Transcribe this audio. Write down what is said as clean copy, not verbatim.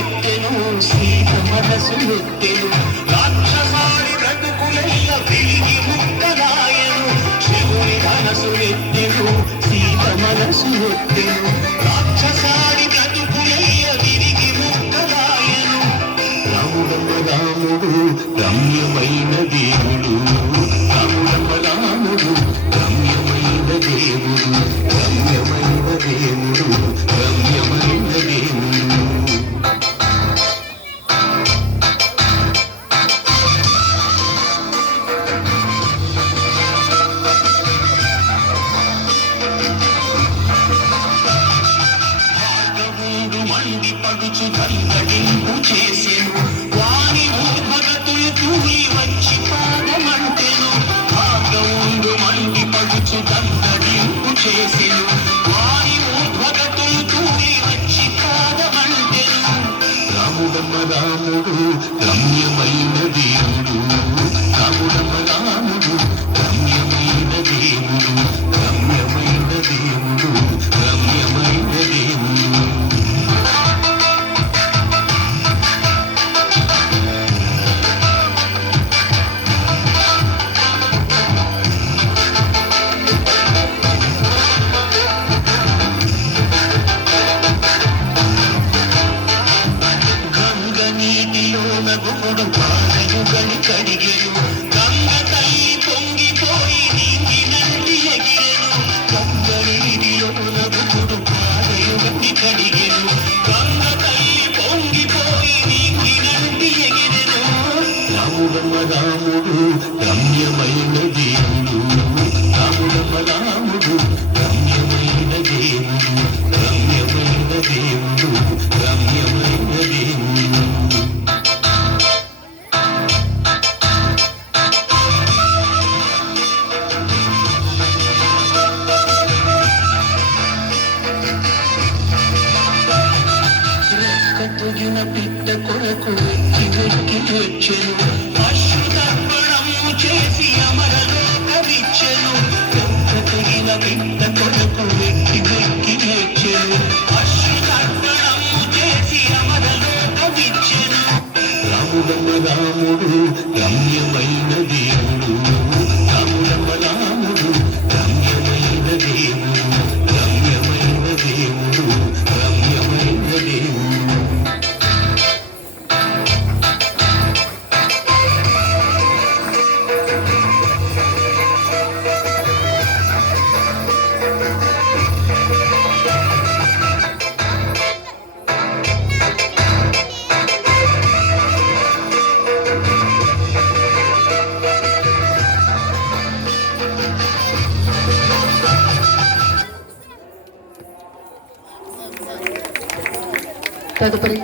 ఎత్తెను సీత మనసు ఎత్తెను రాక్షసాడి బ్రతుకులెల్ల విరిగి ముక్కలాయను శివుని మనసు ఎత్తెను సీత మనసు ఎత్తెను రాక్షసాడి బ్రతుకులెల్ల విరిగి ముక్కలాయను రాముడమ్మ రాముడు రమ్యమైన దేవుడు రాముడమ్మ రాముడు రమ్యమైన దేవుడు రమ్యమైన దేవుడు రమ్యమైన దేవుడు మండి పడుచు దండడింపు చేసెను వాని భగతులు తూలి వచ్చి పాదమంటెను భాగవుండు మండి పడుచు దండడింపు చేసెను వాని భగతులు తూలి వచ్చి పాదమంటెను రాముడమ్మ రాముడు రమ్యమైన దేవుడు రాముడమ్మ రాముడు రమ్యమైన దేవుడు రమ్యమైన దేవుడు రమ్యమైన దేవుడు నగుడు పాదయుగని కడిగెను గంగ తల్లి పొంగిపోయి నీంగినంటి ఎగిరెను గంగ నీటిలో నగుడు పాదయుగని కడిగెను గంగ తల్లి పొంగిపోయి నీంగినంటి ఎగిరెను రాముడమ్మ రాముడు రమ్యమైన దేవుడు రాముడమ్మ రాముడు రమ్యమైన దేవుడు రమ్యమైన దేవుడు రమ్యమైన దేవుడు తొగిన పిట్ట కొరకు వెక్కి వచ్చెను అశ్రుతర్పణము చేసి అమరలోకమిచ్చెను తొగిన పిట్ట కొరకు వెక్కి వచ్చెను అశ్రుతర్పణము చేసి అమరలోకమిచ్చెను రాముడమ్మ రాముడు రమ్యమైన దేవుడు రాముడమ్మ రాముడు రమ్యమైన దేవుడు రమ్యమైన దేవుడు రమ్యమైన దేవుడు తదుపరి